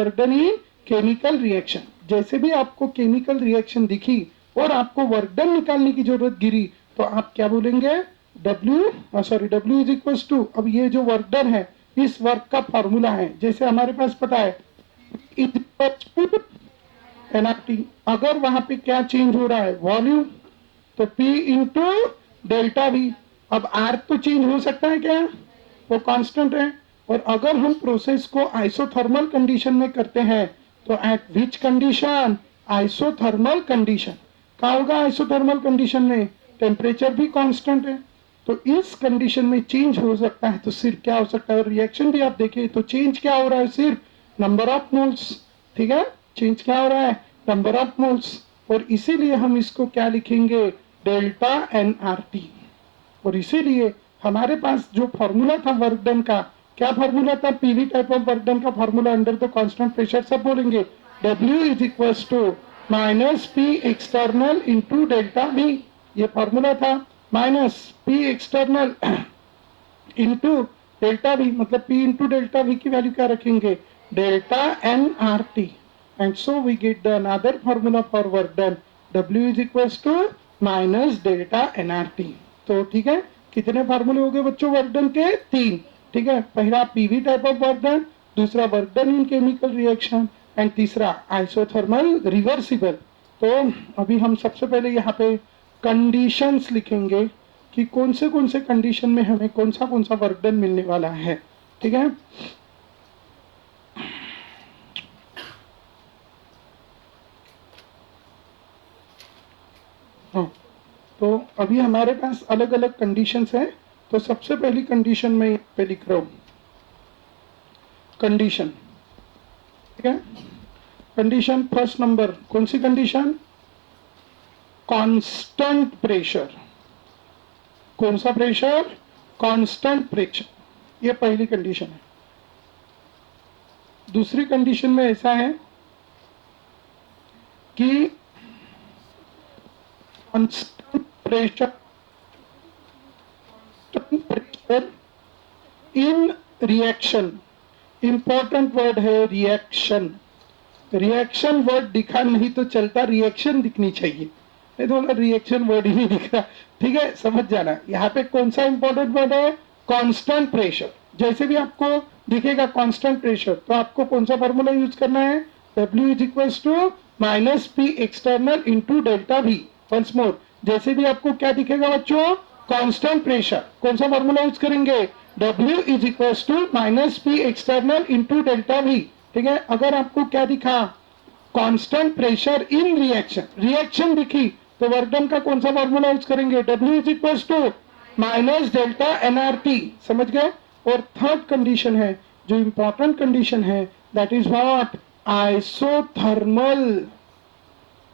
Work done in chemical reaction. जैसे भी आपको केमिकल रिएक्शन दिखी और आपको वर्क डन निकालने की जरूरत गिरी तो आप क्या बोलेंगे, W इज इक्वल टू, अब ये जो वर्क डन है इस वर्क का फॉर्मूला है, जैसे हमारे पास पता है एनआरटी। अगर वहां पे क्या चेंज हो रहा है, वॉल्यूम, तो P इंटू डेल्टा V। अब R तो चेंज हो सकता है क्या, वो कांस्टेंट है। और अगर हम प्रोसेस को आइसोथर्मल कंडीशन में करते हैं तो eight which condition, isothermal condition. क्या होगा आइसोथर्मल कंडीशन में, टेम्परेचर भी कांस्टेंट है, तो इस कंडीशन में चेंज हो सकता है। तो सिर्फ क्या हो सकता है, और रिएक्शन भी आप देखिए तो चेंज क्या हो रहा है, सिर्फ नंबर ऑफ मोल्स। ठीक है, चेंज क्या हो रहा है, नंबर ऑफ मोल्स। और इसीलिए हम इसको क्या लिखेंगे, डेल्टा NRT। और इसीलिए हमारे पास जो फॉर्मूला था वर्क डन का, क्या फॉर्मूला था, PV type of work done का formula under the constant pressure, सब बोलेंगे W is equal to minus P external into delta V। ये फॉर्मूला था, minus P external into delta V, मतलब P इंटू डेल्टा V की value क्या रखेंगे, delta NRT। and so we get the another formula for work done, W is equals to minus delta NRT। तो ठीक है, कितने फार्मूले हो गए बच्चों वर्क डन के, 3। ठीक है, पहला PV type of work done, दूसरा work done in chemical reaction, and तीसरा आइसोथर्मल रिवर्सिबल। तो अभी हम सबसे पहले यहाँ पे कंडीशंस लिखेंगे कि कौन से कंडीशन में हमें कौन सा वर्क डन मिलने वाला है। ठीक है, हाँ, तो अभी हमारे पास अलग अलग कंडीशंस हैं। तो सबसे पहली कंडीशन में पे लिख रहा हूं, कंडीशन। ठीक है, कंडीशन फर्स्ट नंबर, कौन सी कंडीशन, कांस्टेंट प्रेशर। कौन सा प्रेशर, कांस्टेंट प्रेशर, ये पहली कंडीशन है। दूसरी कंडीशन में ऐसा है कि constant pressure in reaction, important word है रिएक्शन। रिएक्शन वर्ड दिखा नहीं तो चलता, रिएक्शन दिखनी चाहिए, नहीं तो रिएक्शन वर्ड ही नहीं दिख रहा। ठीक है, समझ जाना, यहाँ पे कौन सा इंपॉर्टेंट वर्ड है, कांस्टेंट प्रेशर। जैसे भी आपको दिखेगा कांस्टेंट प्रेशर तो आपको कौन सा फॉर्मूला यूज करना है, W is equal to minus P external into delta V। Once more, जैसे भी आपको क्या दिखेगा बच्चों, कांस्टेंट प्रेशर, कौन सा फॉर्मूला यूज करेंगे, W is equal to minus P external into delta V। ठीक है, अगर आपको क्या दिखा, constant pressure in reaction, reaction दिखी तो वर्क डन का कौन सा फॉर्मूला यूज करेंगे, W is equal to minus delta NRT। समझ गए। और थर्ड कंडीशन है जो इंपॉर्टेंट कंडीशन है, that is what, isothermal,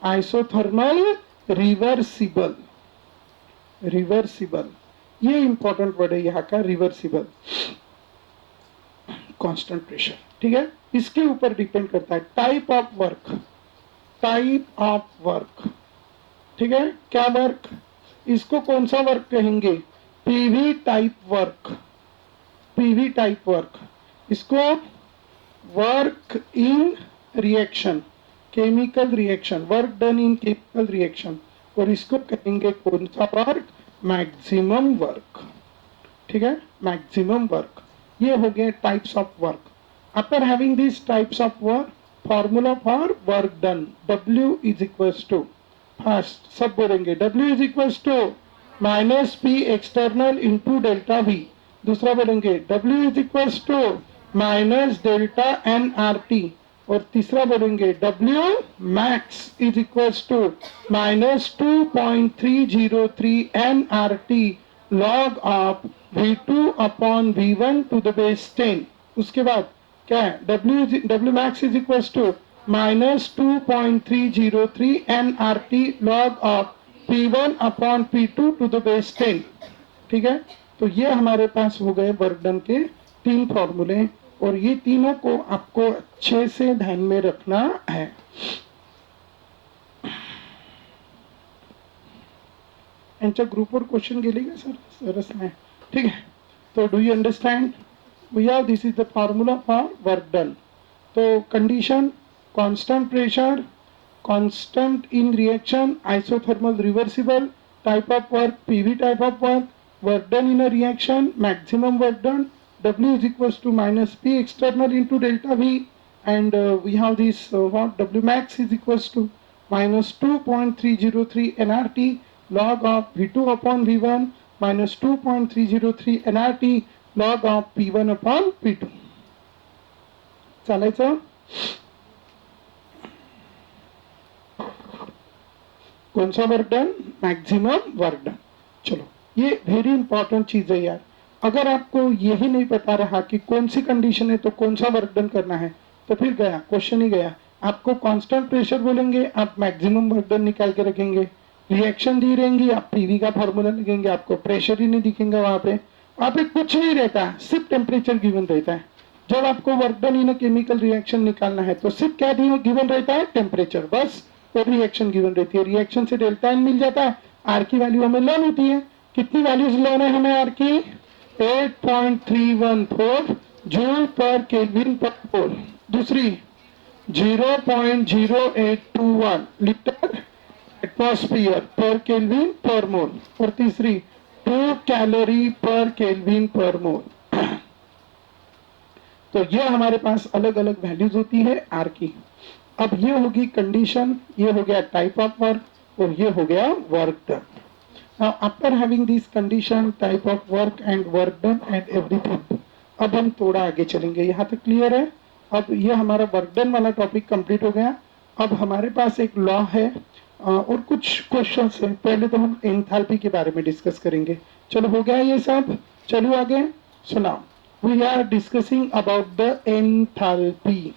isothermal reversible. Reversible, ये इंपॉर्टेंट वर्ड है यहाँ का, रिवर्सिबल कांस्टेंट प्रेशर। ठीक है, इसके ऊपर डिपेंड करता है type of work, type of work. ठीक है, क्या वर्क, इसको कौन सा वर्क कहेंगे, PV type work. PV type work, इसको work in reaction, chemical reaction, work done in chemical reaction. और इसको कहेंगे कौन सा वर्क, मैक्सिमम वर्क। ठीक है, मैक्सिमम वर्क। ये हो गए types of work. After having this types of work, formula for work done, W is equal to, first सब बोलेंगे W is equal to minus P external into delta V। दूसरा बोलेंगे W is equal to minus delta NRT। और तीसरा बोलेंगे W max is equal to minus 2.303 NRT log of V2 upon V1 to the base 10। उसके बाद क्या है, W max is equal to minus 2.303 NRT log of P1 upon P2 to the base 10। ठीक है, तो ये हमारे पास हो गए वर्क डन के 3 फॉर्मूले, और ये तीनों को आपको अच्छे से ध्यान में रखना है। यांच्या ग्रुपवर क्वेश्चन गेले का सर, सरस नाही। ठीक है, तो do you understand, we have this is the formula for work done. तो condition constant pressure, constant in reaction, isothermal reversible, type of work PV type of work, work done in a reaction, maximum work done, W is equals to minus P external into delta V, and we have this what W max is equals to minus 2.303 nRT log of V2 upon V1 minus 2.303 nRT log of P1 upon P2. चालायचं. कौन सा work done? Maximum work done. चलो, ये very important चीज है यार. अगर आपको यही नहीं पता रहा कि कौन सी कंडीशन है तो कौन सा वर्क डन करना है, तो फिर गया, क्वेश्चन ही गया. आपको कांस्टेंट प्रेशर बोलेंगे, आप मैक्सिमम वर्क डन निकाल के रखेंगे. रिएक्शन दी रहेंगी, आप पीवी का फॉर्मूला लगेंगे, आपको प्रेशर ही नहीं दिखेगा वहां पे कुछ नहीं रहता, सिर्फ टेम्परेचर गिवन रहता है. जब आपको work done in chemical reaction निकालना है तो सिर्फ क्या गिवन रहता है? टेम्परेचर, बस. और रिएक्शन गिवन रहती है. रिएक्शन से डेल्टा एन मिल जाता है. आर की वैल्यू हमें लर्न होती है. कितनी वैल्यूज लर्न है हमें आर की? 8.314 जूल पर केल्विन पर मोल. दूसरी 0.0821 लीटर एटमॉस्फेयर पर केल्विन पर मोल. और तीसरी 2 कैलोरी पर केल्विन पर मोल. तो ये हमारे पास अलग अलग वैल्यूज होती है आर की. अब ये होगी कंडीशन, ये हो गया टाइप ऑफ वर्क और ये हो गया work done. Now after having this condition, type of work and work done and everything, अब हम थोड़ा आगे चलेंगे. यहाँ तक क्लियर है? अब ये हमारा वर्क डन वाला टॉपिक कंप्लीट हो गया. अब हमारे पास एक लॉ है और कुछ क्वेश्चंस है. पहले तो हम एंथैल्पी के बारे में डिस्कस करेंगे. चलो, हो गया ये सब. चलो आगे सुनाओ. We are discussing about the enthalpy.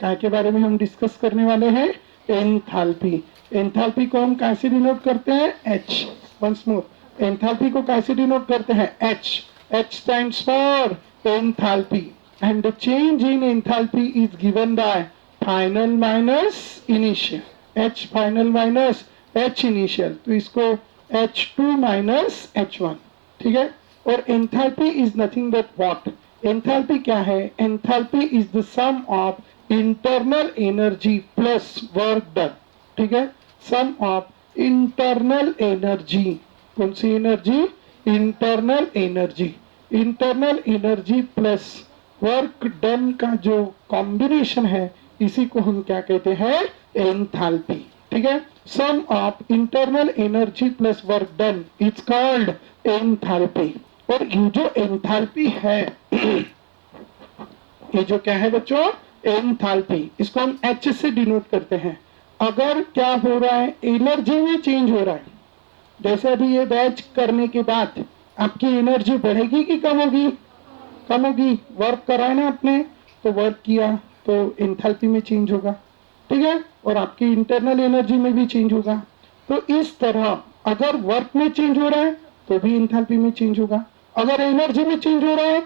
क्या के बारे में हम डिस्कस करने वाले हैं? एंथैल्पी. एंथैल्पी को हम कैसे डिनोट करते हैं? H. वंस मोर, एंथैल्पी को कैसे डिनोट करते हैं? H. H stands for enthalpy and the change in enthalpy is given by final minus initial. H final minus H initial. तो इसको H2 minus H1. ठीक है. और enthalpy is nothing but what? Enthalpy क्या है? Enthalpy is the sum of internal energy plus work done. ठीक है. Sum of internal energy. कौन सी energy? Internal energy. Internal energy plus work done का जो कॉम्बिनेशन है, इसी को हम क्या कहते हैं? एंथैल्पी. ठीक है. Sum of internal energy plus work done is called enthalpy. और ये जो एंथैल्पी है ये जो क्या है बच्चों? एंथैल्पी. इसको हम H से डिनोट करते हैं. अगर क्या हो रहा है? एनर्जी में चेंज हो रहा है. जैसे अभी ये बैच करने के बाद आपकी एनर्जी बढ़ेगी कि कम होगी? कम होगी. वर्क करा है ना आपने, तो वर्क किया तो एंथैल्पी में चेंज होगा. ठीक है. और आपकी इंटरनल एनर्जी में भी चेंज होगा. तो इस तरह अगर वर्क में चेंज हो रहा है तो भी एंथैल्पी में चेंज होगा. अगर एनर्जी में चेंज हो रहा है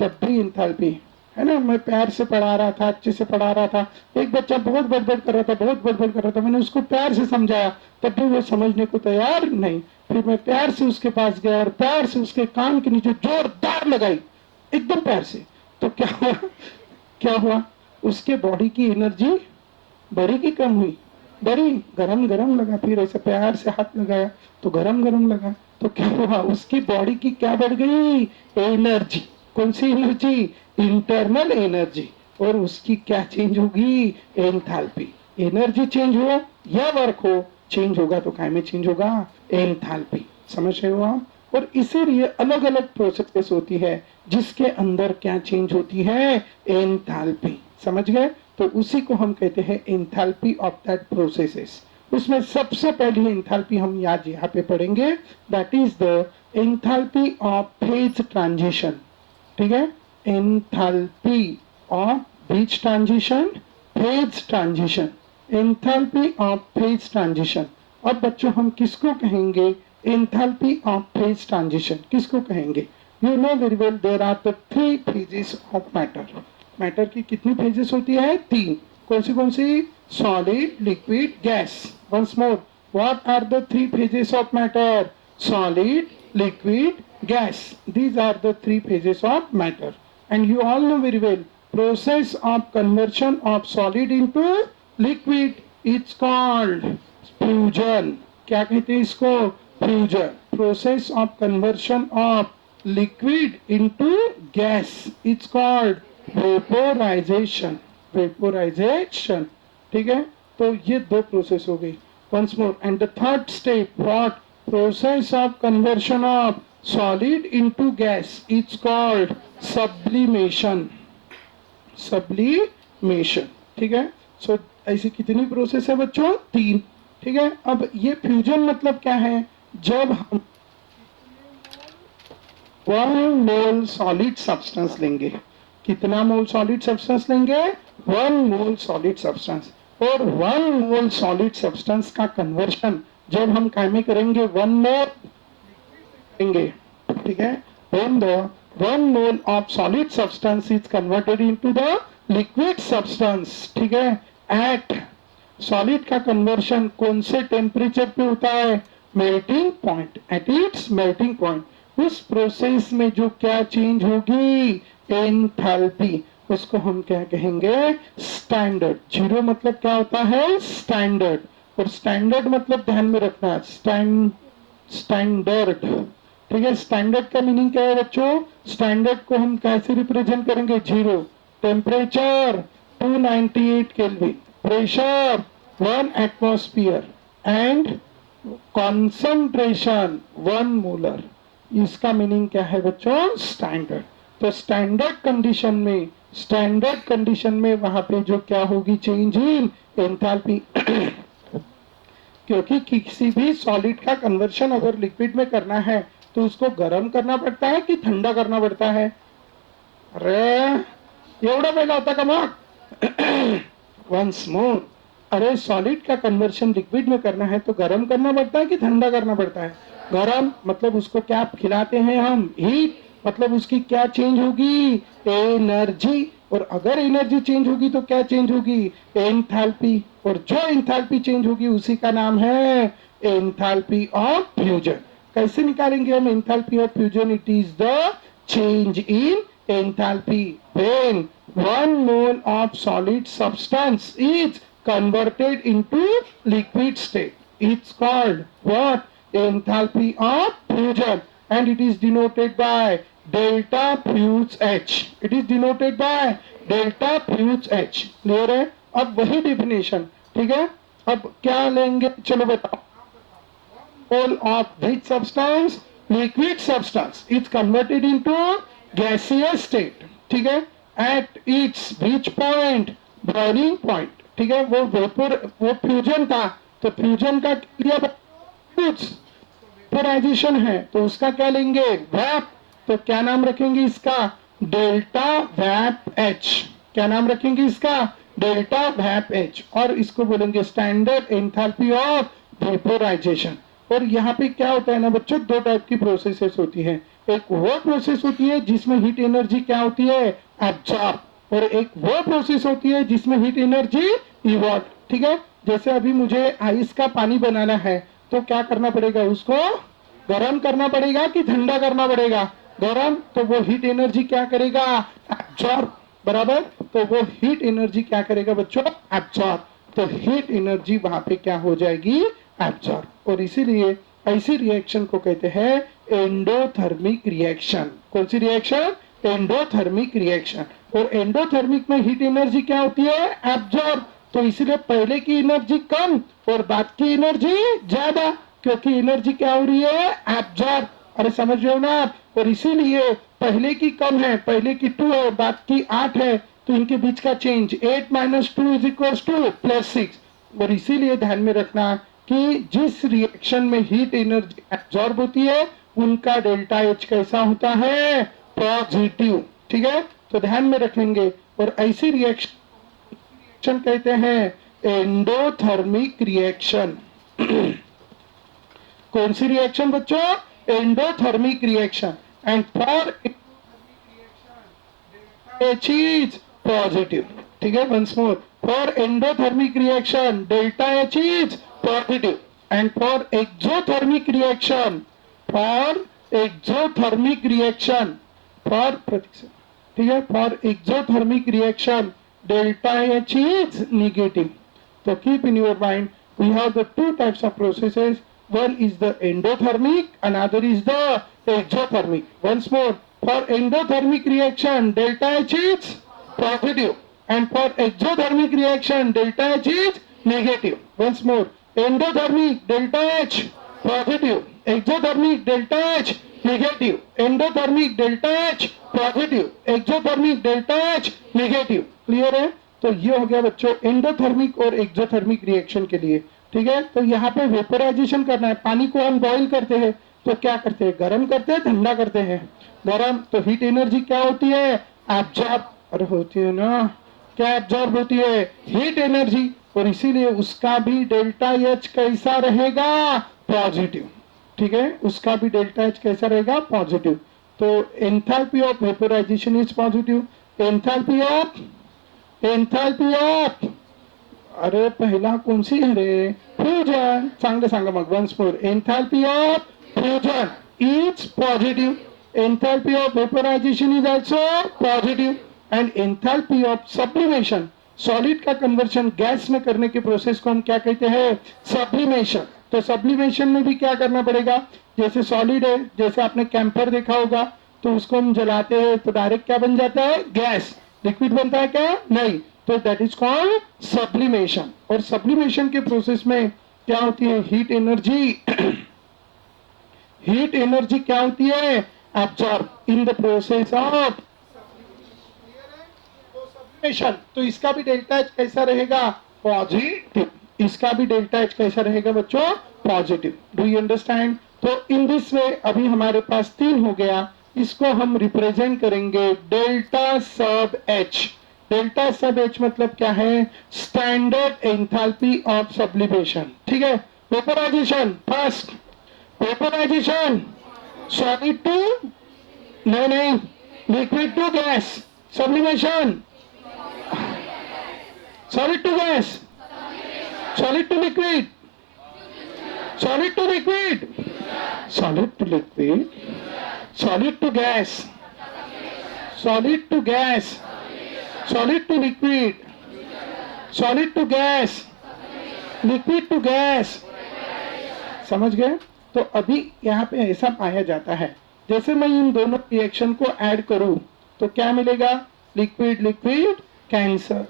तब भी एंथैल्पी है ना. मैं प्यार से पढ़ा रहा था, अच्छे से पढ़ा रहा था. एक बच्चा बहुत बड़बड़ कर रहा था, बहुत बड़बड़ कर रहा था. मैंने उसको प्यार से समझाया, तब भी वो समझने को तैयार नहीं. फिर मैं प्यार से उसके पास गया और प्यार से उसके कान के नीचे जोरदार लगाई, एकदम प्यार से. तो क्या हुआ? क्या हुआ? उसके बॉडी की एनर्जी बढ़ी की कम हुई? बढ़ी. गरम गरम लगा. फिर ऐसे प्यार से हाथ लगाया तो गरम गरम लगा. तो क्या हुआ? उसकी बॉडी की क्या बढ़ गई? एनर्जी. कौन सी एनर्जी? Internal energy. और उसकी क्या चेंज होगी? एंथैल्पी. एनर्जी चेंज हो या वर्क हो, चेंज होगा तो काय में चेंज होगा? एंथैल्पी. समझ रहे हो आप? और इसीलिए अलग अलग प्रोसेस होती है जिसके अंदर क्या चेंज होती है? एंथैल्पी. समझ गए? तो उसी को हम कहते हैं एंथैल्पी ऑफ दैट प्रोसेसेस. उसमें सबसे पहली एंथैल्पी हम आज यहाँ पे पढ़ेंगे, that is the enthalpy of phase transition. ठीक है. Enthalpy of phase transition. Phase transition. Enthalpy of phase transition. अब बच्चों हम किसको कहेंगे? एंथैल्पी ऑफ फेज ट्रांजिशन किसको कहेंगे? You know very well there are the 3 phases of matter. Matter की कितनी फेजेस होती है? 3. कौन सी? Solid, liquid, gas. Once more, what are the 3 phases of matter? Solid, liquid, gas. These are the 3 phases of matter. And you all know very well process of conversion of solid into liquid is called fusion. क्या कहते हैं इसको? Fusion. Process of conversion of liquid into gas is called vaporization. Vaporization. ठीक है, तो ये दो process हो गई. Once more, and the third step, what? Process of conversion of solid into gas is called sublimation. Sublimation. ठीक है, सो ऐसी कितनी प्रोसेस है बच्चों? 3. ठीक है, अब ये फ्यूजन मतलब क्या है? जब हम 1 मोल सॉलिड सब्सटेंस लेंगे. कितना मोल सॉलिड सब्सटेंस लेंगे? 1 मोल सॉलिड सब्सटेंस. और 1 मोल सॉलिड सब्सटेंस का कन्वर्शन जब हम काय में करेंगे? 1 मोल करेंगे. ठीक है, when the 1 mole of solid substance is converted into the liquid substance. ठीक है, at सॉलिड का कन्वर्शन कौन से टेम्परेचर पे होता है? Melting point. At its melting point. उस प्रोसेस में जो क्या चेंज होगी? एंथैल्पी. उसको हम क्या कहेंगे? स्टैंडर्ड. जीरो मतलब क्या होता है? स्टैंडर्ड. और स्टैंडर्ड मतलब ध्यान में रखना, स्टैंडर्ड. ठीक है, स्टैंडर्ड का मीनिंग क्या है बच्चों? स्टैंडर्ड को हम कैसे रिप्रेजेंट करेंगे? Zero. Temperature 298 kelvin, pressure 1 atmosphere and concentration 1 molar. इसका मीनिंग क्या है बच्चों? स्टैंडर्ड. तो स्टैंडर्ड कंडीशन में वहां पे जो क्या होगी? Change in enthalpy. क्योंकि किसी भी सॉलिड का कन्वर्शन अगर लिक्विड में करना है तो उसको गर्म करना पड़ता है कि ठंडा करना पड़ता है? अरे एवढा पहिला होता का मग? वंस मोर, अरे सॉलिड का कन्वर्शन लिक्विड में करना है तो गर्म करना पड़ता है कि ठंडा करना पड़ता है? गर्म. मतलब उसको क्या खिलाते हैं हम? हीट. मतलब उसकी क्या चेंज होगी? एनर्जी. और अगर एनर्जी चेंज होगी तो क्या चेंज होगी? एंथैल्पी. और जो एंथैल्पी चेंज होगी उसी का नाम है एंथैल्पी ऑफ फ्यूजन. कैसे निकालेंगे हम enthalpy of fusion? It is the change in enthalpy when 1 mole of solid substance is converted into liquid state. It's called what? Enthalpy of fusion, and it is denoted by delta fuse H. It is denoted by delta fuse H. Clear है? अब वही definition. ठीक है, अब क्या लेंगे? चलो बताओ. Mole of which substance? Liquid substance is converted into gaseous state. ठीक है, at its which point? Boiling point. ठीक है, वो फ्यूजन था. तो फ्यूजन का क्या? वेपोराइजेशन है. तो उसका क्या लेंगे? वैप. तो क्या नाम रखेंगे इसका? Delta vap H. क्या नाम रखेंगे इसका? Delta vap H. और इसको बोलेंगे स्टैंडर्ड एंथैल्पी ऑफ वेपोराइजेशन. और यहाँ पे क्या होता है ना बच्चों? 2 टाइप की प्रोसेसेस होती है. एक वो प्रोसेस होती है जिसमें हीट एनर्जी क्या होती है? एब्जॉर्ब. और एक वो प्रोसेस होती है जिसमें हीट एनर्जी इवॉल्व. ठीक है, जैसे अभी मुझे आइस का पानी बनाना है तो क्या करना पड़ेगा? उसको गर्म करना पड़ेगा कि ठंडा करना पड़ेगा? गर्म. तो वो हीट एनर्जी क्या करेगा? एब्जॉर्ब. बराबर. तो वो हीट एनर्जी क्या करेगा बच्चों? एब्जॉर्ब. तो हीट एनर्जी वहां पे क्या हो जाएगी? एब्जॉर्ब. और इसीलिए ऐसी रिएक्शन को कहते हैं एंडोथर्मिक रिएक्शन. कौन सी रिएक्शन? Endothermic reaction. और एंडोथर्मिक में हीट एनर्जी क्या होती है? एब्जॉर्ब. तो इसलिए पहले की एनर्जी कम और बाद की एनर्जी ज्यादा, क्योंकि एनर्जी क्या हो रही है? एब्जॉर्ब. अरे समझ रहे हो ना आप? और इसीलिए पहले की कम है, पहले की 2 है, बाद की 8 है. तो इनके बीच का चेंज 8 - 2 = +6. और इसीलिए ध्यान में रखना कि जिस रिएक्शन में हीट एनर्जी एब्जॉर्ब होती है उनका डेल्टा एच कैसा होता है? पॉजिटिव. ठीक है, तो ध्यान में रखेंगे. और ऐसी रिएक्शन कहते हैं एंडोथर्मिक रिएक्शन. कौन सी रिएक्शन बच्चों? Endothermic reaction. And for H is positive. ठीक है, once more. For endothermic reaction delta H is positive. And for exothermic reaction, for ठीक है. For exothermic reaction delta H is negative. तो keep in your mind we have the two types of processes. One is the endothermic, another is the exothermic. Once more, for endothermic reaction, delta H is positive, and for exothermic reaction, delta H is negative. Once more, endothermic delta H positive, exothermic delta H negative, endothermic delta H positive, exothermic delta H negative. Clear है? तो ये हो गया बच्चों endothermic और exothermic reaction के लिए. ठीक है. तो यहाँ पे वेपोराइजेशन करना है. पानी को हम बॉईल करते हैं तो क्या करते हैं, गर्म करते हैं, ठंडा करते हैं. गर्म तो हीट एनर्जी क्या होती है, एब्जॉर्ब. अरे होती है ना, क्या एब्जॉर्ब होती है, हीट एनर्जी. और इसीलिए उसका भी डेल्टा एच कैसा रहेगा, पॉजिटिव. ठीक है, उसका भी डेल्टा एच कैसा रहेगा, पॉजिटिव. तो enthalpy of vaporization is positive. Enthalpy of अरे पहिला कौन सी है रे, फ्यूजन. चांगलं सांगा मग. Once more, enthalpy of fusion is positive. Enthalpy of vaporization is also positive. And enthalpy of sublimation, solid का कन्वर्शन गैस में करने के प्रोसेस को हम क्या कहते हैं, सब्लिमेशन. तो सब्लिमेशन में भी क्या करना पड़ेगा, जैसे सॉलिड है, जैसे आपने कैंपर देखा होगा, तो उसको हम जलाते हैं तो डायरेक्ट क्या बन जाता है, गैस. लिक्विड बनता है क्या, नहीं. तो दैट इज कॉल्ड सब्लिमेशन. और सब्लिमेशन के प्रोसेस में क्या होती है, हीट एनर्जी. हीट एनर्जी क्या होती है, absorb in the process of sublimation. तो इसका भी डेल्टा एच कैसा रहेगा, पॉजिटिव. इसका भी डेल्टा एच कैसा रहेगा बच्चों, पॉजिटिव. Do you understand. तो इन दिस वे अभी हमारे पास 3 हो गया. इसको हम रिप्रेजेंट करेंगे delta sub H. Delta sub H मतलब क्या है, स्टैंडर्ड एंथैल्पी ऑफ सब्लिमेशन. ठीक है. Vaporization first, vaporization solid to, नहीं, liquid to gas. Sublimation solid to gas, solid to liquid, solid to liquid, solid to liquid, solid to gas, solid to gas, solid to liquid, solid to gas, liquid to gas. समझ गए. तो अभी यहाँ पे ऐसा पाया जाता है, जैसे मैं इन दोनों रिएक्शन को ऐड करूं तो क्या मिलेगा, लिक्विड लिक्विड कैंसर.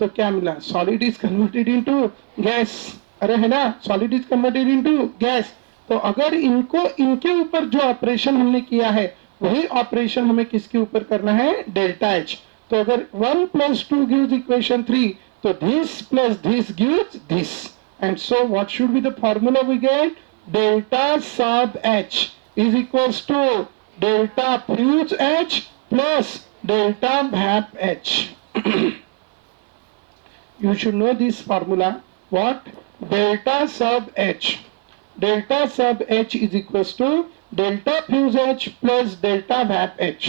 तो क्या मिला, solid is converted into gas. अरे है ना, solid is converted into gas. तो अगर इनको, इनके ऊपर जो ऑपरेशन हमने किया है वही ऑपरेशन हमें किसके ऊपर करना है, डेल्टा एच. तो अगर 1 + 2 गिव्स इक्वेशन 3, तो this plus this gives this. And so what should be the formula we get, delta sub H is equals to delta fuse H plus delta vap H. You should know this formula. What? Delta sub H. Delta sub H is equals to delta fuse H plus delta vap H.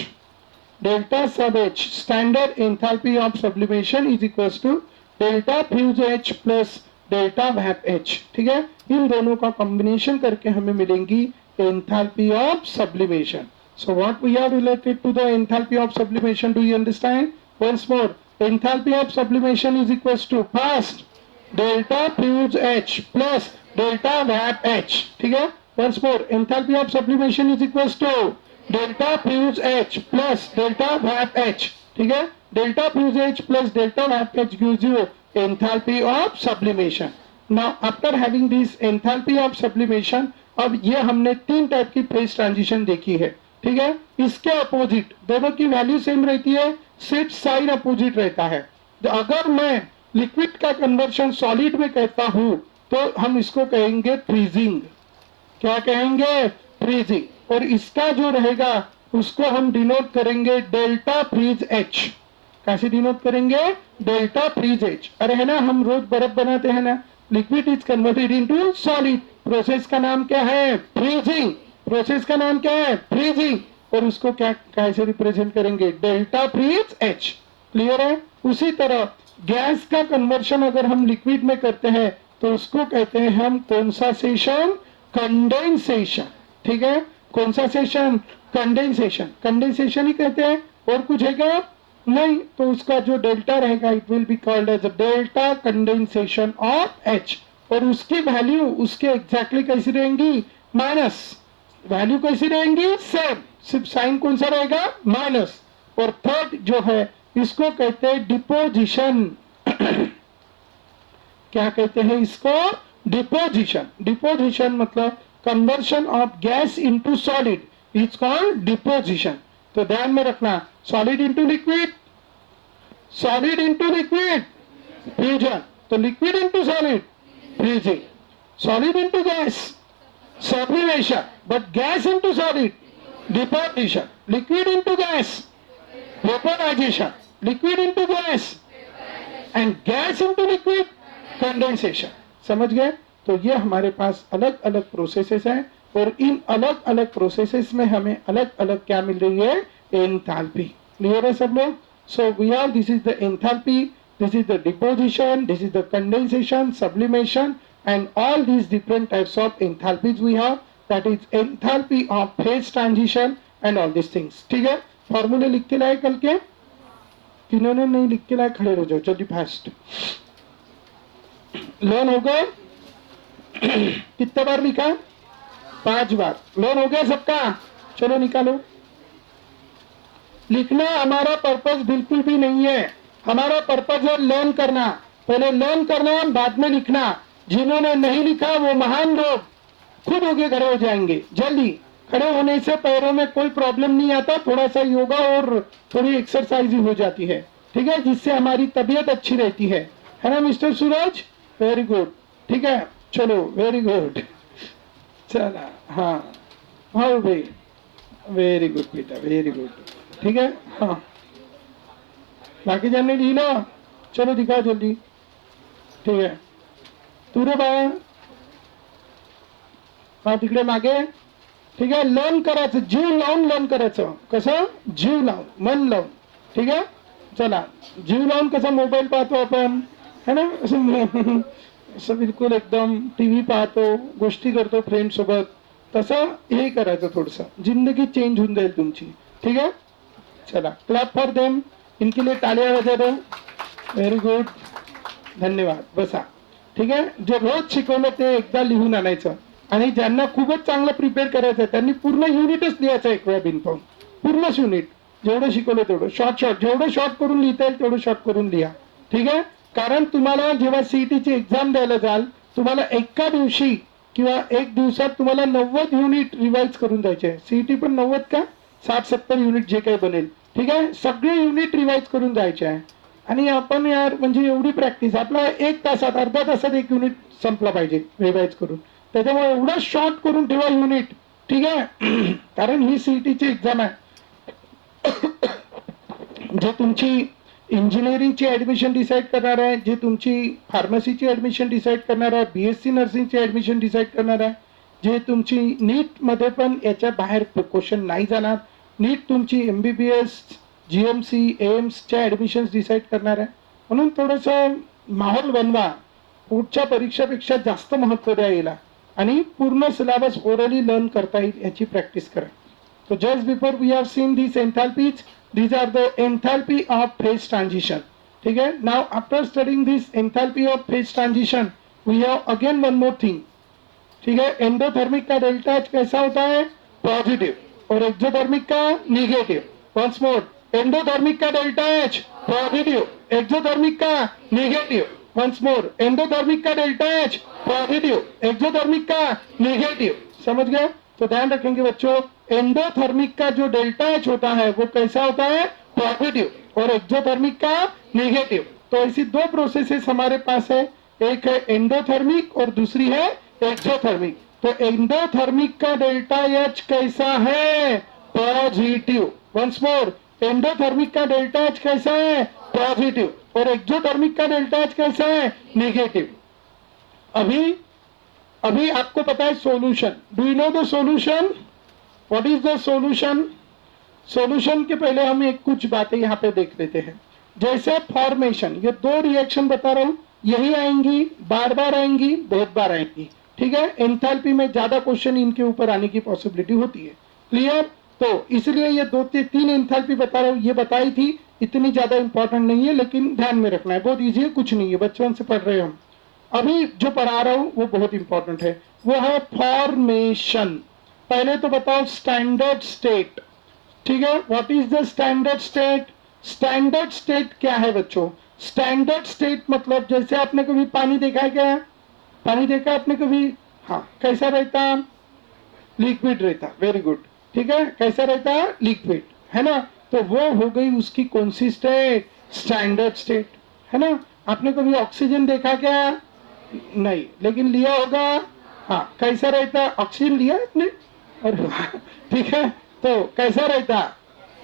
Delta sub H, standard enthalpy of sublimation, is equals to delta fuse H plus delta vap H. ठीक है. इन दोनों का combination करके हमें मिलेंगी enthalpy of sublimation. So what we have related to the enthalpy of sublimation, do you understand? Once more, enthalpy of sublimation is equals to first delta fuse H plus delta vap H. ठीक है. Once more, enthalpy of sublimation is equals to delta fuse H plus delta vap H. ठीक है. Delta fuse H plus delta vap H gives you enthalpy of sublimation. Now after having this enthalpy of sublimation, अब ये हमने 3 type की phase transition देखी है. ठीक है. इसके अपोजिट दोनों की वैल्यू सेम रहती है, सिर्फ साइन अपोजिट रहता है. तो अगर मैं लिक्विड का कन्वर्शन सॉलिड में कहता हूं तो हम इसको कहेंगे फ्रीजिंग. क्या कहेंगे, फ्रीजिंग. और इसका जो रहेगा उसको हम डिनोट करेंगे डेल्टा फ्रीज एच. कैसे डिनोट करेंगे, डेल्टा फ्रीज एच. अरे है ना, हम रोज बर्फ बनाते हैं ना, liquid is converted into solid. Process का नाम क्या है, फ्रीजिंग. प्रोसेस का नाम क्या है, फ्रीजिंग. और उसको क्या, कैसे रिप्रेजेंट करेंगे, डेल्टा फ्रीज एच. क्लियर है. उसी तरह गैस का कन्वर्शन अगर हम लिक्विड में करते हैं तो उसको कहते हैं हम कौन सा सेशन, कंडेंसेशन. ठीक है. कौन सा सेशन, कंडेंसेशन. कंडेंसेशन ही कहते हैं. और कुछ है क्या? नहीं, तो उसका जो डेल्टा रहेगा it will be called as delta condensation of H, और उसकी वैल्यू उसके एग्जैक्टली कैसी रहेंगी? माइनस। वैल्यू कैसी रहेंगी? सेम, सिर्फ साइन कौन सा रहेगा? माइनस। और थर्ड जो है इसको कहते हैं डिपोजिशन। क्या कहते हैं इसको? डिपोजिशन। डिपोजिशन मतलब conversion of gas into solid is called deposition. तो ध्यान में रखना, solid into liquid, solid into liquid fusion, तो liquid into solid freezing, solid into gas sublimation, but gas into solid deposition, liquid into gas vaporization, liquid into gas and gas into liquid condensation. समझ गए? तो ये हमारे पास अलग अलग processes हैं, और इन अलग अलग प्रोसेसेस में हमें अलग अलग क्या मिल रही है? एंथैल्पी। क्लियर है सब लोग? So we have, this is the enthalpy, this is the deposition, this is the condensation, sublimation, and all these different types of enthalpies we have, that is enthalpy of phase transition and all these things. ठीक है? फॉर्मूले लिख के लाए कल के? किन्होंने नहीं लिख के लाए खड़े हो जाओ जल्दी फास्ट। लोन हो गए? कितने बार लिखा? 5 बार। लोन हो गया सबका? चलो निकालो। लिखना हमारा पर्पस बिल्कुल भी नहीं है, हमारा पर्पस है लर्न करना। पहले लर्न करना, बाद में लिखना। जिन्होंने नहीं लिखा वो महान लोग खुद होके खड़े हो जाएंगे। जल्दी खड़े होने से पैरों में कोई प्रॉब्लम नहीं आता, थोड़ा सा योगा और थोड़ी एक्सरसाइज हो जाती है, ठीक है, जिससे हमारी तबीयत अच्छी रहती है ना मिस्टर सूरज? वेरी गुड, ठीक है, चलो वेरी गुड, चला, हाँ हाँ भाई, वेरी गुड बेटा, वेरी गुड, ठीक है, हाँ बाकी जानने ली ना, चलो दिखाओ जल्दी, ठीक आहे, तू रे बाळा, हा तिकडे मागे, ठीक आहे, लर्न करायचं, जीव लावून लर्न करायचं, कसं? जीव लावून, मन लावून, ठीक आहे, चला, जीव लावून कसा मोबाईल पाहतो आपण, है ना, असं बिलकुल एकदम टीव्ही पाहतो, गोष्टी करतो फ्रेंड सोबत, तसं हे करायचं थोडंसं, जिंदगी चेंज होऊन जाईल तुमची, ठीक आहे, चला, क्लॅप फॉर देम, इनके लिए तालियां बजा दो, व्हेरी गुड, धन्यवाद, बसा, ठीक आहे, जे रोज शिकवलं ते एकदा लिहून आणायचं, आणि ज्यांना खूपच चांगलं प्रिपेअर करायचं त्यांनी पूर्ण युनिटच लिहायचं एक वेळा बिन पाहून, पूर्णच युनिट, जेवढं शिकवलं तेवढं, शॉर्ट जेवढं शॉर्ट करून लिहिता येईल तेवढं शॉर्ट करून लिहा, ठीक आहे, कारण तुम्हाला जेव्हा सीईटीची एक्झाम द्यायला जाल, तुम्हाला एका दिवशी किंवा एक दिवसात तुम्हाला 90 युनिट रिवाइज करून द्यायचे, सीईटी पण 90 का 60-70 युनिट जे काही बनेल, ठीक आहे, सगळे युनिट रिवाइज करून जायचे आहे, आणि आपण यार म्हणजे एवढी प्रॅक्टिस, आपला 1 तासात अर्धा तासात एक युनिट संपला पाहिजे रिवाइज करून, त्याच्यामुळे एवढं शॉर्ट करून ठेवा युनिट, ठीक आहे, कारण ही सीईटीची एक्झाम आहे, जे तुमची इंजिनिअरिंगची ऍडमिशन डिसाईड करणार आहे, जे तुमची फार्मसीची ऍडमिशन डिसाईड करणार आहे, बीएससी नर्सिंगची ऍडमिशन डिसाईड करणार आहे, जे तुमची नीट मध्ये पण याच्या बाहेर क्वेश्चन नाही जाणार, नीट तुमची एमबीबीएस, जीएमसी, एम्सच्या ऍडमिशन डिसाईड करणार आहे, म्हणून थोडंसं माहोल बनवा, पुढच्या परीक्षेपेक्षा जास्त महत्त्व द्या याला, आणि पूर्ण सिलेबस ओरली लर्न करता येईल याची प्रॅक्टिस करा. So just before we have seen these enthalpies, these are the enthalpy of phase transition. ठीक है? Now after studying this enthalpy of phase transition, we have again one more thing. ठीक है? Endothermic का delta H कैसा होता है? Positive, और exothermic का निगेटिव. Once more, एंडोथर्मिक का डेल्टा एच पॉजिटिव, एक्सोथर्मिक का निगेटिव. Once more, एंडोथर्मिक का डेल्टा एच पॉजिटिव, एक्सोथर्मिक का निगेटिव. समझ गए? तो ध्यान रखेंगे बच्चों, एंडोथर्मिक का जो डेल्टा एच होता है वो कैसा होता है? पॉजिटिव, और एक्सोथर्मिक का नेगेटिव. तो ऐसी 2 प्रोसेसेस हमारे पास है, एक है एंडोथर्मिक और दूसरी है एक्सोथर्मिक. तो एंडोथर्मिक का डेल्टा एच कैसा है? पॉजिटिव. वंस मोर, एंडोथर्मिक का डेल्टा एच कैसा है? पॉजिटिव, और एक्सोथर्मिक का डेल्टा एच कैसा है? नेगेटिव. अभी आपको पता है solution. Do you know the solution? What is the solution? Solution के पहले हम एक कुछ बातें यहाँ पे देख लेते हैं. जैसे फॉर्मेशन, ये 2 रिएक्शन बता रहा हूं, यही आएंगी, बार बार आएंगी, बहुत बार आएंगी, ठीक है. एंथैल्पी में ज्यादा क्वेश्चन इनके ऊपर आने की पॉसिबिलिटी होती है. क्लियर? तो इसलिए ये 2-3 एंथैल्पी बता रहा हूँ, ये बताई थी, इतनी ज्यादा इंपॉर्टेंट नहीं है, लेकिन ध्यान में रखना है, बहुत इजी है, कुछ नहीं है, बचपन से पढ़ रहे हम। अभी जो पढ़ा रहा हूँ वो बहुत इंपॉर्टेंट है, वो है फॉर्मेशन। पहले तो बताओ स्टैंडर्ड स्टेट, ठीक है, what is the standard state? Standard state क्या है बच्चों? स्टैंडर्ड स्टेट मतलब, जैसे आपने कभी पानी देखा है क्या? पानी देखा है आपने कभी? हाँ, कैसा रहता? लिक्विड रहता, वेरी गुड, ठीक है, कैसा रहता? लिक्विड, है ना? तो वो हो गई उसकी कौन सी स्टेट? स्टैंडर्ड स्टेट, है ना? आपने कभी ऑक्सीजन देखा क्या? नहीं, लेकिन लिया होगा। हाँ, कैसा रहता? ऑक्सीजन लिया है आपने? अरे वाह, ठीक है, तो कैसा रहता?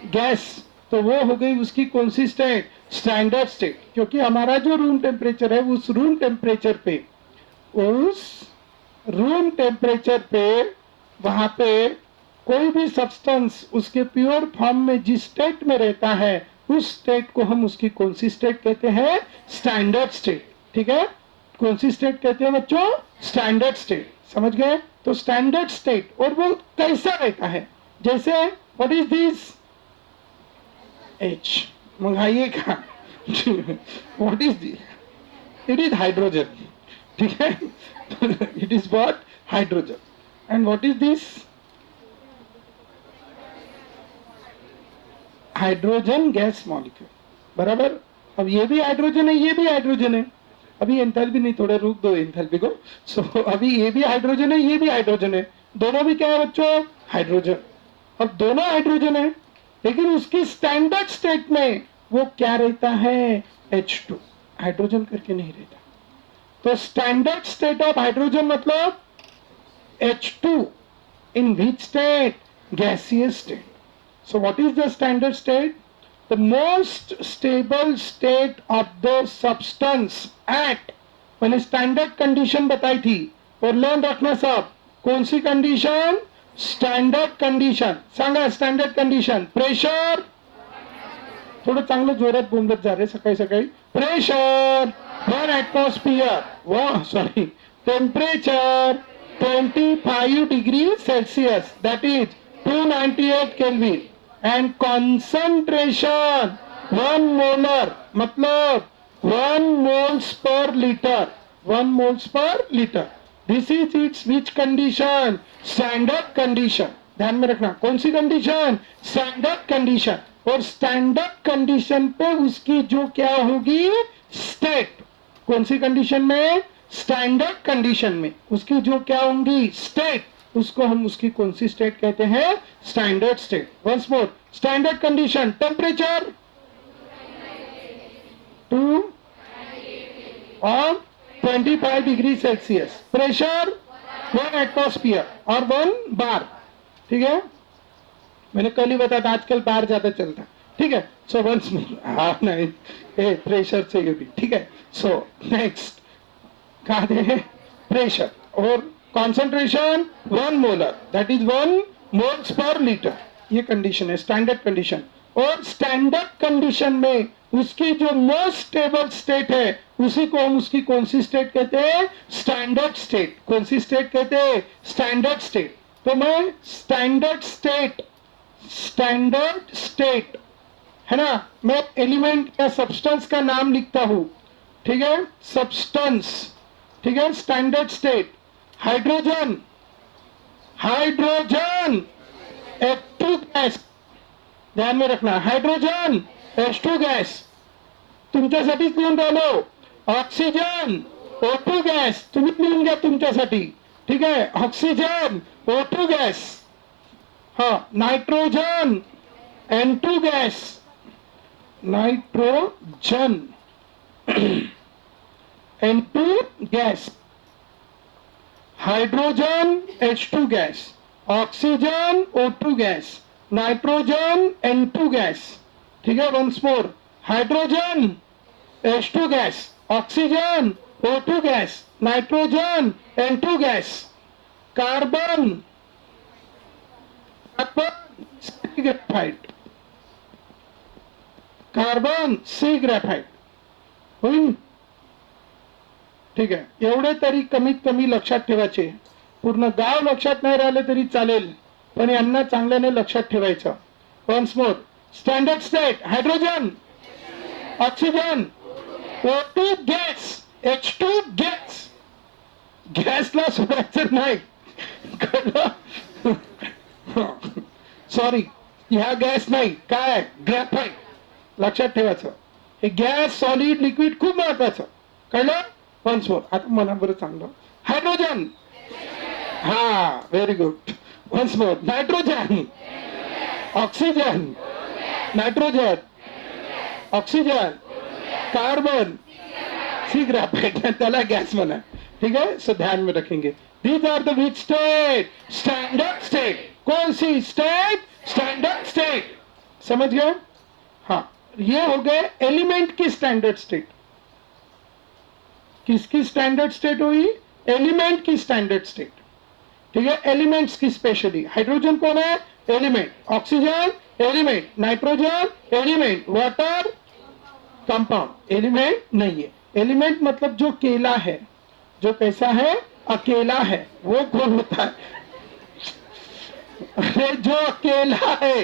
गैस। तो वो हो गई उसकी कौन सी स्टेट? स्टैंडर्ड स्टेट, क्योंकि हमारा जो रूम टेम्परेचर है, उस रूम टेम्परेचर पे, उस रूम टेम्परेचर पे, वहां पे कोई भी सब्सटेंस उसके प्योर फॉर्म में जिस स्टेट में रहता है, उस स्टेट को हम उसकी कौन सी स्टेट कहते हैं? स्टैंडर्ड स्टेट, ठीक है? कौन सी स्टेट कहते हैं बच्चों? स्टैंडर्ड स्टेट, समझ गए? तो स्टैंडर्ड स्टेट, और वो कैसा रहता है? जैसे व्हाट इज दिस? एच, मंगाइएगा। What is this? It is hydrogen, ठीक है? It is what? Hydrogen. And what is this? Hydrogen gas molecule, बराबर? अब ये भी हाइड्रोजन है, ये भी हाइड्रोजन है। अभी एंथैल्पी नहीं, थोड़ा रुक दो एंथैल्पी को। सो अभी ये भी हाइड्रोजन है, ये भी हाइड्रोजन है, दोनों भी क्या है बच्चों? हाइड्रोजन। अब दोनों हाइड्रोजन है, लेकिन उसकी स्टैंडर्ड स्टेट में वो क्या रहता है? H2, हाइड्रोजन करके नहीं रहता। तो स्टैंडर्ड स्टेट ऑफ हाइड्रोजन मतलब H2, in which state? Gaseous state. So what is the standard state? The most stable state of the substance at, मैंने स्टैंडर्ड कंडीशन बताई थी, और लर्न रखना सब, कौन सी कंडीशन? Standard condition. सांगा स्टैंडर्ड कंडीशन। प्रेशर, थोडं चांगलं जोरात बोंबत जा रे सकाळी सकाळी। प्रेशर 1 atmosphere, वाह sorry, temperature 25 degree Celsius, that is 298 Kelvin, and concentration 1 molar, मतलब 1 moles per liter, 1 moles per liter. This is its which condition? Standard condition. ध्यान में रखना, कौन सी कंडीशन? Standard condition. और स्टैंडर्ड कंडीशन पे उसकी जो क्या होगी? स्टेट। कौन सी कंडीशन में? स्टैंडर्ड कंडीशन में उसकी जो क्या होंगी? स्टेट, उसको हम उसकी कौन सी स्टेट कहते हैं? Standard state. Once more, standard condition, temperature 2 और 25 डिग्री सेल्सियस, प्रेशर 1 एटमॉस्फियर और 1 बार, ठीक है? मैंने कल ही बताया था, आजकल बार ज्यादा चलता है, ठीक है? सो वंस मोर, हाँ नहीं, प्रेशर से ये भी, ठीक है? सो नेक्स्ट कहा दे? प्रेशर और concentration 1 molar, that is 1 moles per litre, ये कंडीशन है स्टैंडर्ड कंडीशन। और स्टैंडर्ड कंडीशन में उसकी जो मोस्ट स्टेबल स्टेट है, उसी को हम उसकी कौन सी स्टेट कहते हैं? Standard state. कौन सी स्टेट कहते हैं? Standard state. तो मैं स्टैंडर्ड स्टेट, स्टैंडर्ड स्टेट, है ना, मैं एलिमेंट या सब्सटेंस का नाम लिखता हूं, ठीक है? सब्सटेंस, ठीक है? Standard state, hydrogen, hydrogen H2 gas, ध्यान में रखना, हाइड्रोजन H2 गैस, तुमच्यासाठीच लिहून राहिलो। ऑक्सिजन O2 गॅस, तुम्ही लिहून घ्या तुमच्यासाठी, ठीक आहे? ऑक्सिजन O2 गॅस, हा, nitrogen N2 gas, nitrogen N2 gas, hydrogen H2 gas, oxygen O2 gas, nitrogen N2 gas, ठीक है? Once more, hydrogen H2 gas, oxygen O2 gas, nitrogen N2 gas, carbon, carbon C graphite, carbon C graphite, होईल? ठीक आहे? एवढे तरी कमीत कमी लक्षात ठेवायचे, पूर्ण गाव लक्षात नाही राहिले तरी चालेल, पण यांना चांगल्याने लक्षात ठेवायचं. Once more, standard state hydrogen, oxygen, O2 gas, H2 gas. गॅसला सोडायचं नाही, कळलं? सॉरी, ह्या गॅस नाही, काय ग्रॅफाइट. लक्षात ठेवायचं, हे गॅस, सॉलिड, लिक्विड खूप महत्वाचं, कळलं? वन्स मोर, आता म्हणा बरं चांगलं. हायड्रोजन, हा very good. Once more, nitrogen, oxygen, nitrogen, oxygen, carbon, C graphite, त्याला गैस म्हणा. ठीक है, सो ध्यान में रखेंगे. These are the which state? Standard state. कौन सी स्टेट? Standard state. समझ गए? हाँ, ये हो गए एलिमेंट की स्टैंडर्ड स्टेट. किसकी स्टैंडर्ड स्टेट हुई? एलिमेंट की स्टैंडर्ड स्टेट. ठीक है, एलिमेंट्स की स्पेशली. हाइड्रोजन कौन है? Element. Oxygen element, nitrogen element, water compound. Element नहीं है. एलिमेंट मतलब जो केला है, जो कैसा है? अकेला है. वो कौन होता है? अरे जो अकेला है.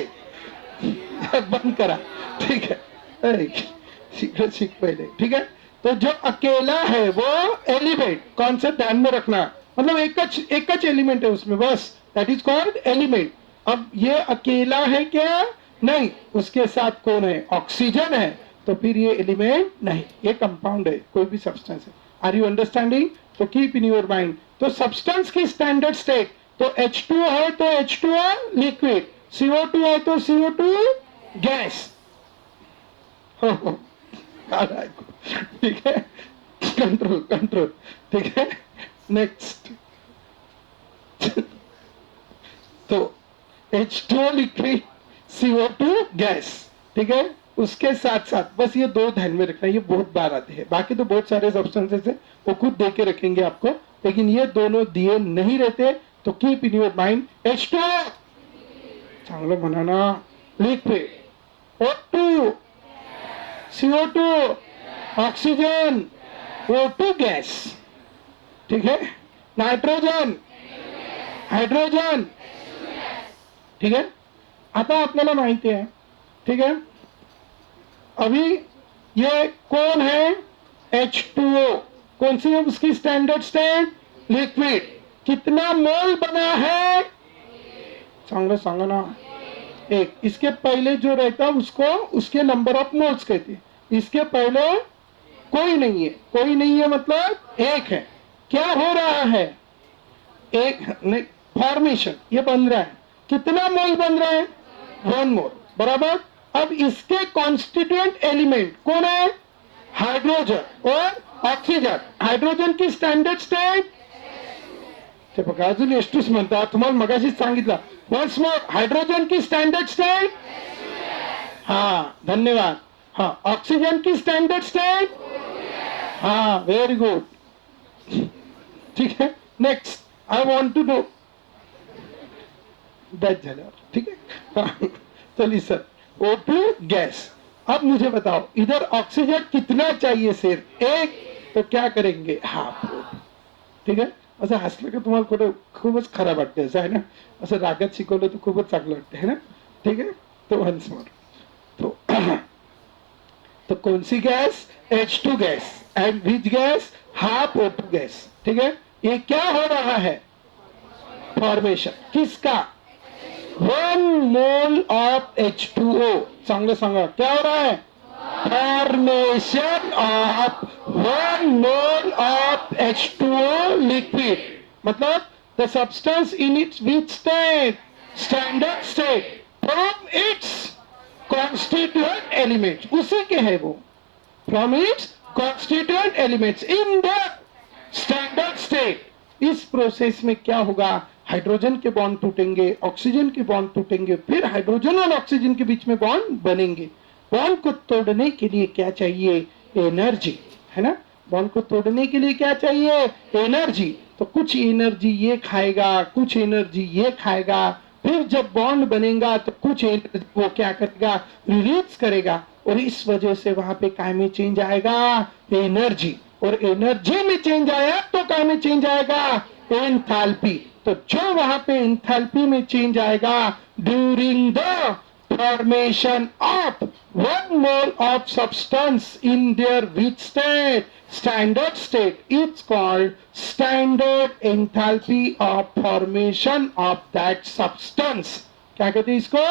बंद करा. ठीक है, सीख पहले. ठीक है, तो जो अकेला है वो एलिमेंट. कॉन्सेप्ट ध्यान में रखना, मतलब एक एलिमेंट है उसमें, बस. That is called element. अब ये अकेला है क्या? नहीं, उसके साथ कौन है? ऑक्सीजन है, तो फिर ये एलिमेंट नहीं, ये कंपाउंड है, कोई भी सब्सटेंस है. Are you understanding? तो कीप इन योर माइंड. तो सब्सटेंस की स्टैंडर्ड स्टेट, तो H2 है तो H2O लिक्विड, CO2 है तो CO2 गैस. ठीक है, कंट्रोल कंट्रोल. ठीक है, नेक्स्ट. तो H2O लिक्विड, CO2 गैस. ठीक है, उसके साथ साथ बस ये दो ध्यान में रखना, ये बहुत बार आते हैं. बाकी तो बहुत सारे सब्सटेंसेस है, वो खुद दे के रखेंगे आपको, लेकिन ये दोनों दिए नहीं रहते. तो keep in your mind. H2O चांगलं म्हणाना, liquid, O2, CO2, oxygen, O2 gas. ठीक है, नाइट्रोजन, हाइड्रोजन. ठीक है, आता आपल्याला माहिती आहे. ठीक है, अभी ये कौन है? H2O. कौन सी है उसकी स्टैंडर्ड स्टेट? लिक्विड. कितना मोल बना है? सांगा सांगा ना. एक. इसके पहले जो रहता उसको उसके नंबर ऑफ मोल्स कहते हैं. इसके पहले कोई नहीं है. कोई नहीं है मतलब एक है. क्या हो रहा है? एक फॉर्मेशन, ये बन रहा है. कितना मोल बन रहा है? 1 मोल. बराबर. अब इसके कॉन्स्टिट्यूएंट एलिमेंट कौन है? हाइड्रोजन और ऑक्सीजन. हाइड्रोजन की स्टैंडर्ड स्टेट, ते बघा अजून एस्टूस म्हणतात, तुम्हाला मगाशीच सांगितलं. वन्स मोर, हाइड्रोजन की स्टैंडर्ड स्टेट, हाँ धन्यवाद. हाँ, ऑक्सीजन की स्टैंडर्ड स्टेट, हाँ वेरी गुड. ठीक है, next. I want to know that झाल्यावर. ठीक है, चलिए सर. O2 gas. अब मुझे बताओ, इधर ऑक्सीजन कितना चाहिए? सिर्फ एक. तो क्या करेंगे? हाफ. ठीक है, असं हसलं का तुम्हाला कुठं खूपच खराब वाटते, असं आहे ना. असं रागात शिकवलं तर खूपच चांगलं वाटते, है ना. ठीक है, तो वन्स मोर. तो कौन सी gas? H2 gas. And which gas? Half O2 gas. ठीक है, ये क्या हो रहा है? फॉर्मेशन. किसका? 1 मोल ऑफ H2O. चांगलं सांगा, क्या हो रहा है? Formation of 1 mole of H2O liquid. मतलब the substance in its which state? Standard state. From its constituent elements. उसी के है वो. From its constituent elements in the standard state. इस प्रोसेस में क्या होगा? हाइड्रोजन के बॉन्ड टूटेंगे, ऑक्सीजन के बॉन्ड टूटेंगे, फिर हाइड्रोजन और ऑक्सीजन के बीच में बॉन्ड बनेंगे. बॉन्ड को तोड़ने के लिए क्या चाहिए? एनर्जी, है ना. बॉन्ड को तोड़ने के लिए क्या चाहिए? एनर्जी. तो कुछ एनर्जी ये खाएगा, कुछ एनर्जी ये खाएगा. फिर जब बॉन्ड बनेगा तो कुछ एनर्जी वो क्या करेगा? रिलीज करेगा. और इस वजह से वहां पे काय में चेंज आएगा? एनर्जी. और एनर्जी में चेंज आया तो काय में चेंज आएगा? एंथैल्पी. तो जो वहां पे एंथैल्पी में चेंज आएगा during the formation of 1 mole of substance in their which state standard state it's called standard enthalpy of formation of that substance क्या कहते हैं इसको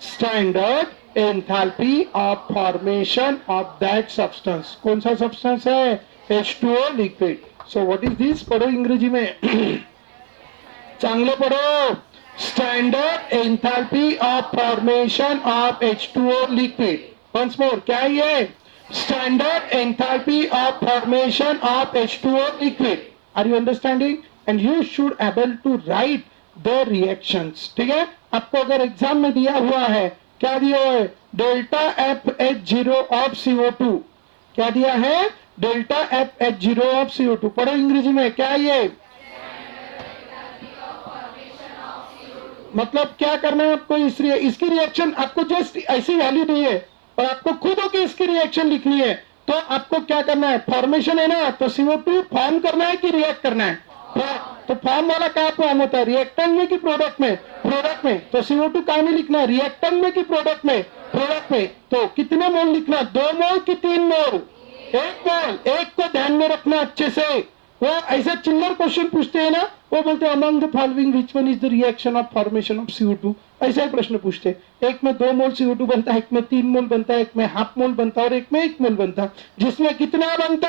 standard enthalpy of formation of that substance कौन सा substance है H2O liquid so what is this पढ़ो अंग्रेजी में चांगलं पढ़ो standard enthalpy of formation of H2O liquid once more क्या ये standard enthalpy of formation of H2O liquid are you understanding and you should able to write the reactions ठीक है आपको अगर एग्जाम में दिया हुआ है क्या दिया है डेल्टा FH0 ऑफ CO2 क्या दिया है डेल्टा FH0 ऑफ CO2 पढ़ो अंग्रेजी में क्या ये मतलब क्या करना है आपको इसकी रिएक्शन आपको जस्ट ऐसी वैल्यू दी है और आपको खुद होकर इसकी रिएक्शन लिखनी है तो आपको क्या करना है फॉर्मेशन है ना तो CO2 फॉर्म करना है कि रिएक्ट करना है तो फॉर्म वाला क्या फॉर्म होता है रिएक्टेंट में कि प्रोडक्ट में तो CO2 क्या में लिखना है रिएक्टेंट में कि प्रोडक्ट में तो कितने मोल लिखना 2 मोल कि 3 मोल 1 मोल एक को ध्यान में रखना अच्छे से वो ऐसा चिल्लर क्वेश्चन पूछते हैं ना वो बोलते हैं among the following which one is the reaction of formation of CO2 ऐसा ही प्रश्न पूछते हैं एक में 2 मोल CO2 बनता है एक में 3 मोल बनता है एक में हाफ मोल बनता है और एक में 1 मोल बनता है जिसमें कितना बनता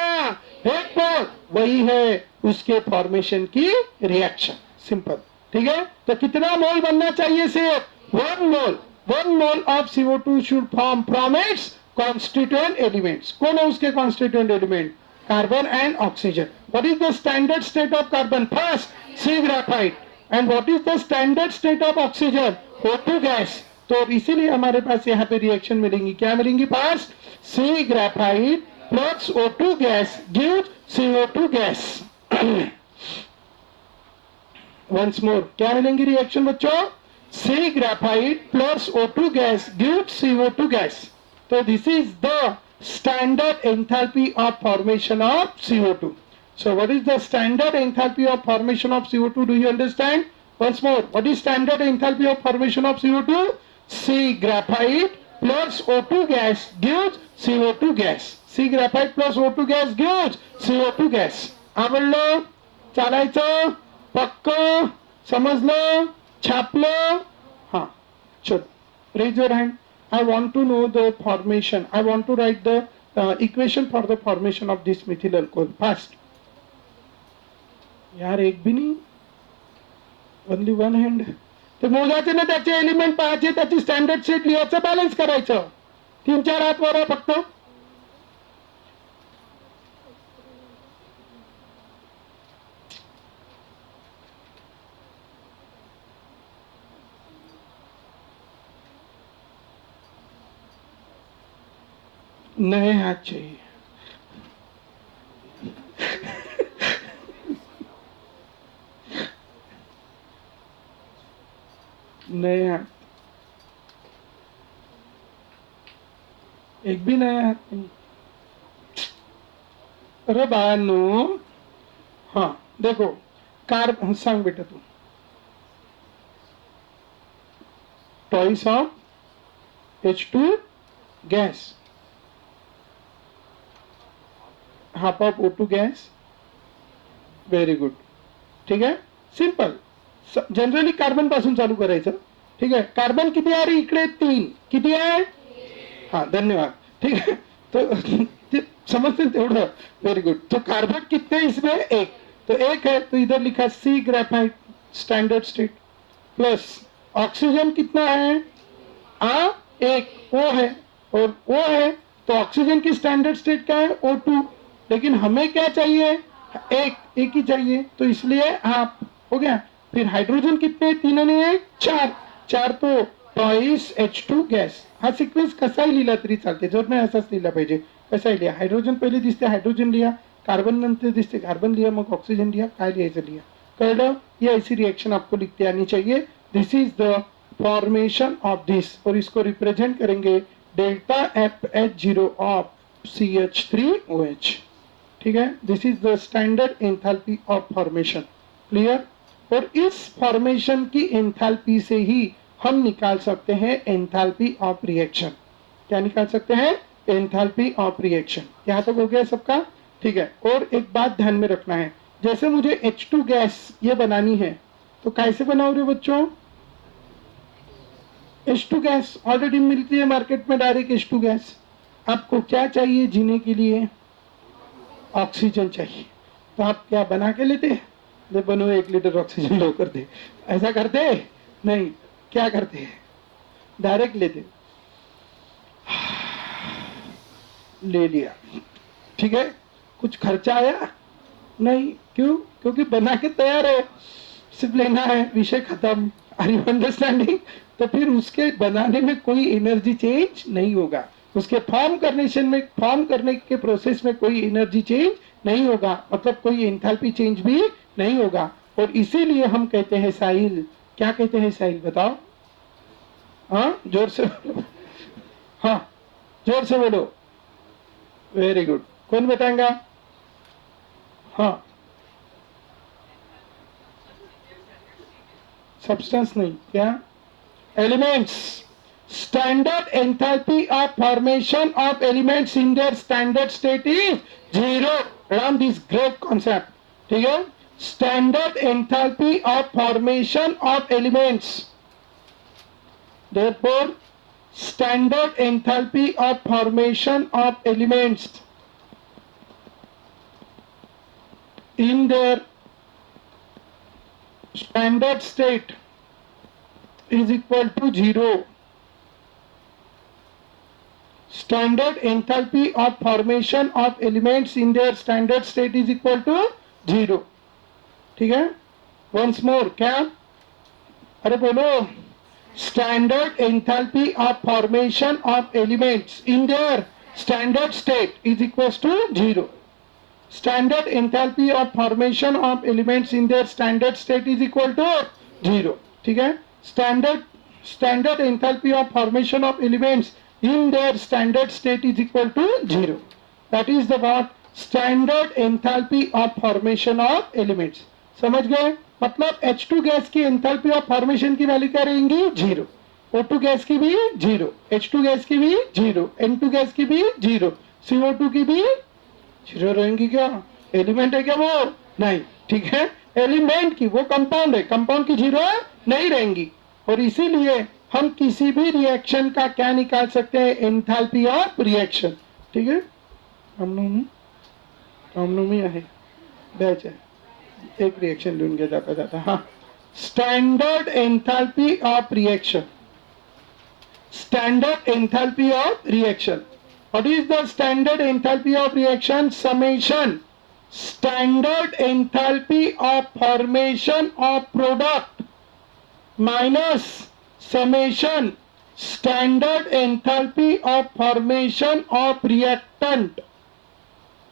1 मोल वही है उसके फॉर्मेशन की रिएक्शन सिंपल ठीक है तो कितना मोल बनना चाहिए सिर्फ 1 mole of CO2 should form from its constituent elements कौन है उसके constituent element carbon and oxygen. What is the standard state of carbon? First, C graphite. And what is the standard state of oxygen? O2 gas. तो इसीलिए हमारे पास यहाँ पे reaction मिलेंगी क्या मिलेंगी पास C graphite plus O2 gas gives CO2 gas. Once more, क्या मिलेंगी रिएक्शन बच्चों C graphite plus O2 gas gives CO2 gas. तो this is the standard enthalpy of formation of CO2. So what is the standard enthalpy of formation of CO2? Do you understand? Once more, what is standard enthalpy of formation of CO2? C graphite plus O2 gas gives CO2 gas. C graphite plus O2 gas gives CO2 gas. आवडलं चालायचं पक्क समजलं छापलं हाँ चलो raise your hand. I want to know the formation. I want to write the equation for the formation of this methyl alcohol. Fast. यार एक भी नहीं only one hand. ते मोजायचे ना त्याचे एलिमेंट पाहायचे त्याची स्टँडर्ड सेट लिहायचं बॅलन्स करायचं 3-4 हात वर फक्त नए हाथ चाहिए नए हाथ एक भी नया हाथ नहीं अरे बाळांनो हाँ देखो कार सांग बेटा तू toys of H2 gas half of O2 gas very good ठीक है सिंपल जनरली कार्बन पासून चालू करायचं ठीक है कार्बन किती आहे रे इकडे 3 किती आहे हाँ धन्यवाद ठीक है तो समझते तेवढं वेरी गुड तो कार्बन कितने इसमें एक तो एक है तो इधर लिखा C graphite standard state plus oxygen कितना है एक O है और O है तो ऑक्सीजन की स्टैंडर्ड स्टेट क्या है O2 लेकिन हमें क्या चाहिए एक ही चाहिए तो इसलिए हाफ हो गया फिर हाइड्रोजन कितने 3 आणि 1 4 तो टॉइस H2 गॅस हा सिक्वेन्स कसाही लिहिला तरी चालते जर नाही असाच लिहिला पाहिजे कसाही लिहा हाइड्रोजन पहिले दिसते हाइड्रोजन लिहा कार्बन नंतर दिसते कार्बन लिहा मग ऑक्सीजन लिहा काय लिहायचं लिहा कळलं ये ऐसी रिएक्शन आपको लिखते आनी चाहिए this is the formation of this और इसको रिप्रेजेंट करेंगे डेल्टा FH0 ऑफ CH3OH ठीक है this is the standard enthalpy of formation clear और इस फॉर्मेशन की एंथैल्पी से ही हम निकाल सकते हैं एंथैल्पी ऑफ रिएक्शन। क्या निकाल सकते हैं? Enthalpy of reaction. यहाँ तक हो गया सबका? ठीक है। और एक बात ध्यान में रखना है, जैसे मुझे H2 गैस ये बनानी है तो कैसे बनाओ रे बच्चों? H2 गैस ऑलरेडी मिलती है मार्केट में, डायरेक्ट H2 गैस। आपको क्या चाहिए जीने के लिए? ऑक्सीजन चाहिए। तो आप क्या बना के लेते? ले बनो 1 लीटर ऑक्सीजन लो कर दे, ऐसा करते? नहीं। क्या करते हैं? डायरेक्ट लेते, ले लिया, ठीक है। कुछ खर्चा आया नहीं, क्यों? क्योंकि बना के तैयार है, सिर्फ लेना है, विषय खत्म। Are you understanding? तो फिर उसके बनाने में कोई एनर्जी चेंज नहीं होगा, उसके फॉर्म करने के प्रोसेस में कोई एनर्जी चेंज नहीं होगा, मतलब कोई एंथैल्पी चेंज भी नहीं होगा। और इसीलिए हम कहते हैं साहिल, क्या कहते हैं साहिल बताओ? हाँ जोर से, हाँ जोर से बोलो। Very good. कौन बताएगा? हाँ, सब्सटेंस नहीं, क्या? Elements. Standard enthalpy of formation of elements in their standard state is 0। Around this great concept, ठीक है। Standard enthalpy of formation of elements, therefore standard enthalpy of formation of elements in their standard state is equal to 0. Standard enthalpy of formation of elements in their standard state is equal to 0. ठीक है? Once more, क्या? अरे बोलो। Standard enthalpy of formation of elements in their standard state is equals to 0. Standard enthalpy of formation of elements in their standard state is equal to 0. ठीक है? Standard enthalpy of formation of elements in their standard state is equal to 0. That is the what? Standard enthalpy of formation of elements. समझ गए? मतलब H2 gas की enthalpy of formation की value क्या रहेंगी? 0। O2 gas की भी 0, H2 gas की भी 0, N2 गैस की भी 0, CO2 की भी 0 रहेंगी। क्या एलिमेंट है क्या वो? नहीं, ठीक है। एलिमेंट की, वो कंपाउंड है, कंपाउंड की 0 नहीं रहेंगी। और इसीलिए हम किसी भी रिएक्शन का क्या निकाल सकते हैं? Enthalpy of reaction. ठीक है। रामनवमी आहे, बैच है, एक रिएक्शन लिहून घ्या जाता जाता। हाँ, standard enthalpy of reaction. Standard enthalpy of reaction. What is the standard enthalpy of reaction? Summation standard enthalpy of formation of product minus summation standard enthalpy of formation of reactant.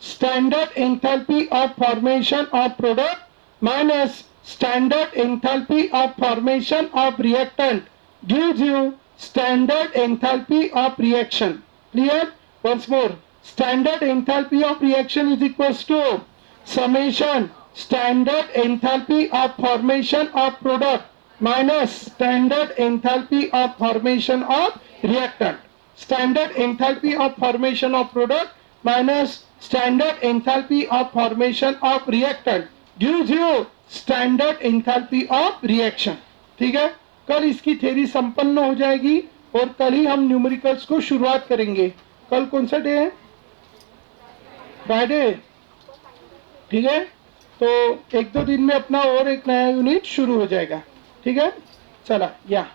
Standard enthalpy of formation of product minus standard enthalpy of formation of reactant gives you standard enthalpy of reaction. Clear? Once more, standard enthalpy of reaction is equals to summation standard enthalpy of formation of product minus standard enthalpy of formation of reactant. Standard enthalpy of formation of product minus standard enthalpy of formation of reactant gives you standard enthalpy of reaction. ठीक है? कल इसकी theory संपन्न हो जाएगी और कल ही हम न्यूमेरिकल्स को शुरुआत करेंगे। कल कौन सा डे है? फ्राइडे। ठीक है, तो 1-2 दिन में अपना और एक नया यूनिट शुरू हो जाएगा। ठीक है, चला या